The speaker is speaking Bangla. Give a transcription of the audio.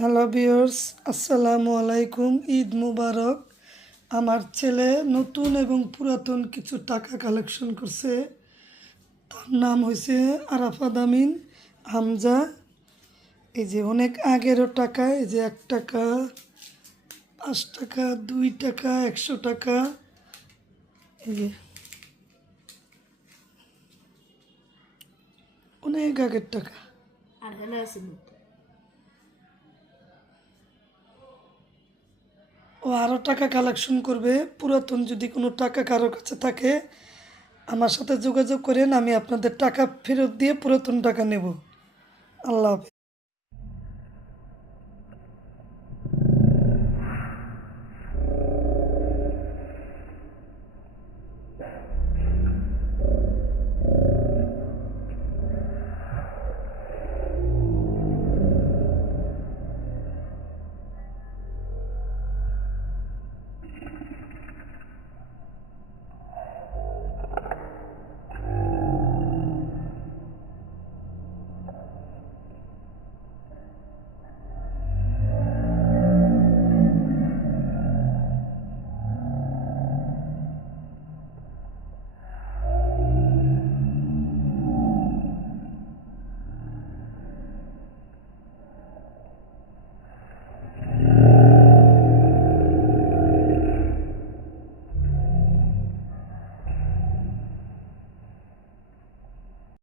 হ্যালো ভিউয়ার্স, আসসালামু আলাইকুম। ঈদ মুবারক। আমার ছেলে নতুন এবং পুরাতন কিছু টাকা কালেকশন করছে। তার নাম হয়েছে আরাফাত আমিন হামজা। এই যে অনেক আগেরও টাকা, এই যে 1 টাকা, 5 টাকা, 2 টাকা, 100 টাকা, এই যে অনেক আগের টাকা। আর হেলা আছে কিন্তু ও আরও টাকা কালেকশন করবে। পুরাতন যদি কোনো টাকা কারোর কাছে থাকে আমার সাথে যোগাযোগ করেন, আমি আপনাদের টাকা ফেরত দিয়ে পুরাতন টাকা নেব। আল্লাহ হাফেজ।